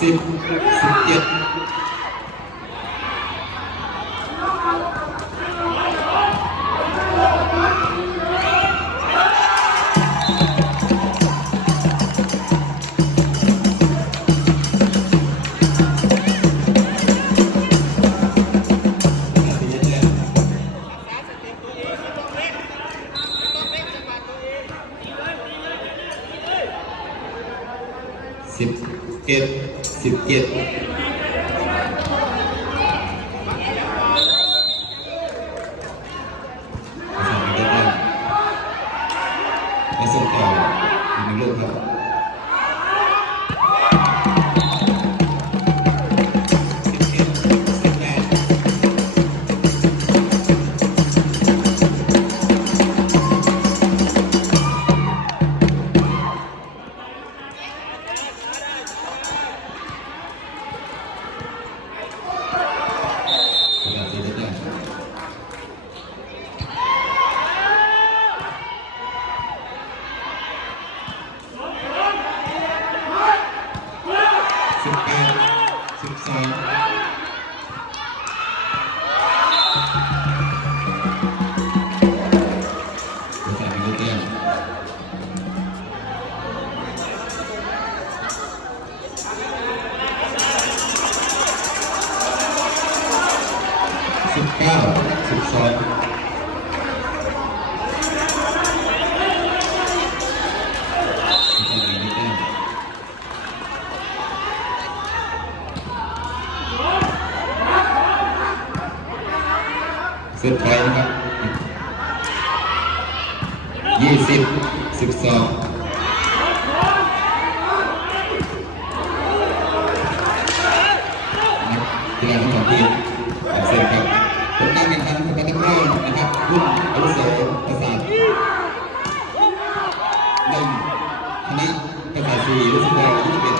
สิบสิบเจ็ดสิบเก็ด 17 ก้าสิบสองสุดท้ายนะครับยี่สิบสิบสองนักกีฬาทั้งสองทีมเซ็นครับ รุ่นอนุสาวประสาทหนึ่งคณะประสาทสี่รุ่นแดงยี่สิเอ็ด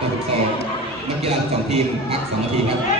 กับสิบสองนักกีฬาสองทีมพักสองนาทีครับ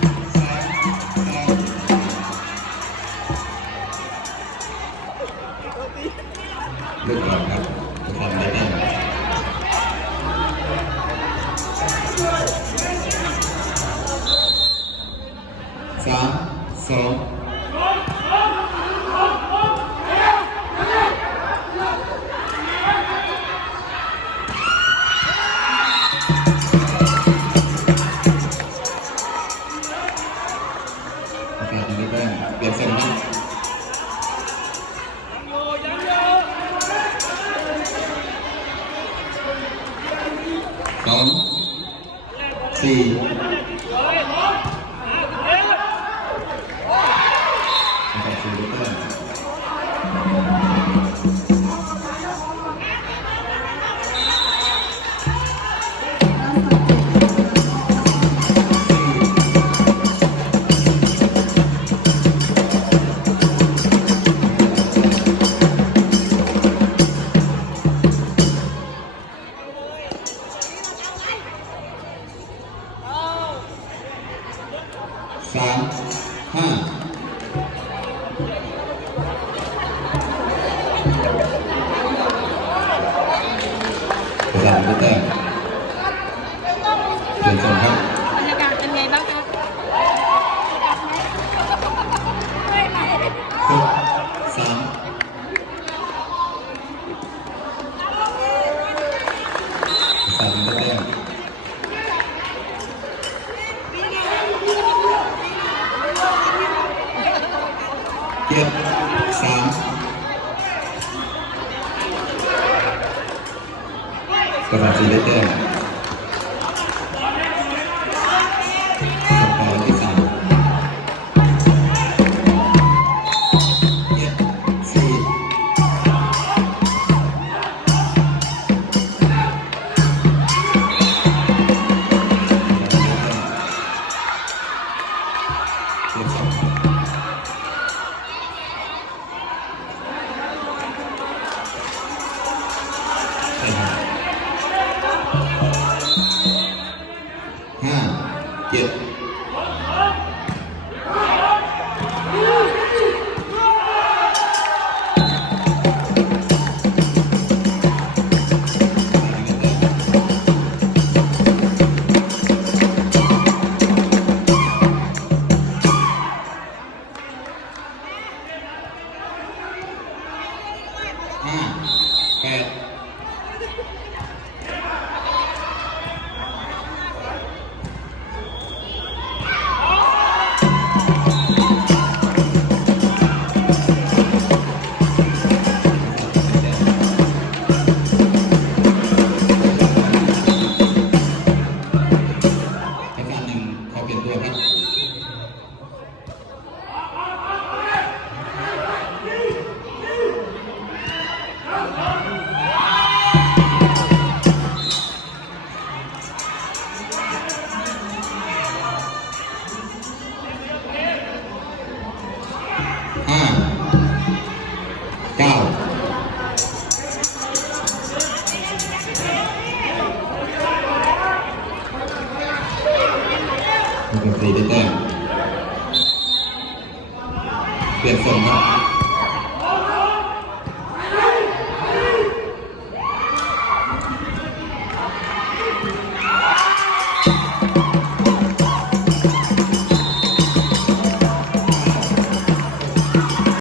Ei! บรรยากาศเป็นไงบ้างครับหกสามสามก็ได้เจ็สามกระดาษสีได้แต้ รีได้แต้มเปลี่ยนส่งครับ